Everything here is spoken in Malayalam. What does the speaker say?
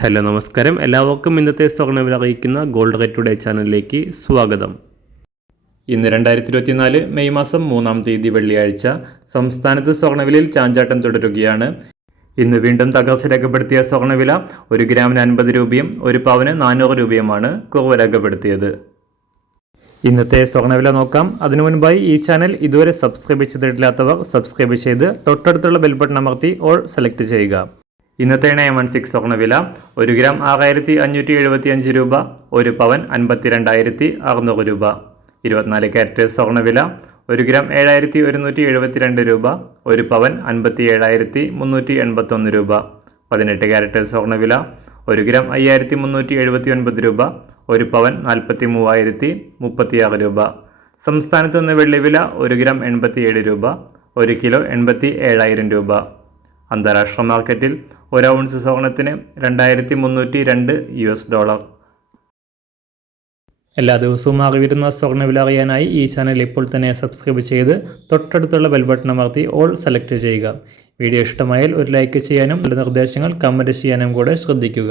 ഹലോ നമസ്കാരം, എല്ലാവർക്കും ഇന്നത്തെ സ്വർണ്ണവില അറിയിക്കുന്ന ഗോൾഡ് റേറ്റ് ടുഡേ ചാനലിലേക്ക് സ്വാഗതം. ഇന്ന് 2024 മെയ് മാസം 3-ാം തീയതി വെള്ളിയാഴ്ച. സംസ്ഥാനത്ത് സ്വർണ്ണവിലയിൽ ചാഞ്ചാട്ടം തുടരുകയാണ്. ഇന്ന് വീണ്ടും തകർച്ച രേഖപ്പെടുത്തിയ സ്വർണ്ണവില 1 ഗ്രാമിന് 50 രൂപയും 1 പവന് 400 രൂപയുമാണ് കുറവ് രേഖപ്പെടുത്തിയത്. ഇന്നത്തെ സ്വർണ്ണവില നോക്കാം. അതിനു മുൻപായി ഈ ചാനൽ ഇതുവരെ സബ്സ്ക്രൈബ് ചെയ്തിട്ടില്ലാത്തവർ സബ്സ്ക്രൈബ് ചെയ്ത് തൊട്ടടുത്തുള്ള ബെൽ ബട്ടൺ അമർത്തി ഓൾ സെലക്ട് ചെയ്യുക. ഇന്നത്തെ 916 സ്വർണ്ണവില 1 ഗ്രാം 6575 രൂപ, 1 പവൻ 52,600 രൂപ. 24 ക്യാരറ്റ് സ്വർണ്ണവില 1 ഗ്രാം 7172 രൂപ, 1 പവൻ 57,381 രൂപ. 18 ക്യാരറ്റ് സ്വർണ്ണവില 1 ഗ്രാം 5379 രൂപ, 1 പവൻ 43,036 രൂപ. സംസ്ഥാനത്ത് നിന്ന് വെള്ളിവില 1 ഗ്രാം 87 രൂപ, 1 കിലോ 87,000 രൂപ. അന്താരാഷ്ട്ര മാർക്കറ്റിൽ 1 ഔൺസ് സ്വർണത്തിന് $2,302. എല്ലാ ദിവസവും അറിവിരുന്ന സ്വർണ്ണവില അറിയാനായി ഈ ചാനൽ ഇപ്പോൾ തന്നെ സബ്സ്ക്രൈബ് ചെയ്ത് തൊട്ടടുത്തുള്ള ബെൽ ബട്ടൺ അമർത്തി ഓൾ സെലക്ട് ചെയ്യുക. വീഡിയോ ഇഷ്ടമായാൽ ഒരു ലൈക്ക് ചെയ്യാനും നല്ല നിർദ്ദേശങ്ങൾ കമൻറ്റ് ചെയ്യാനും കൂടെ ശ്രദ്ധിക്കുക.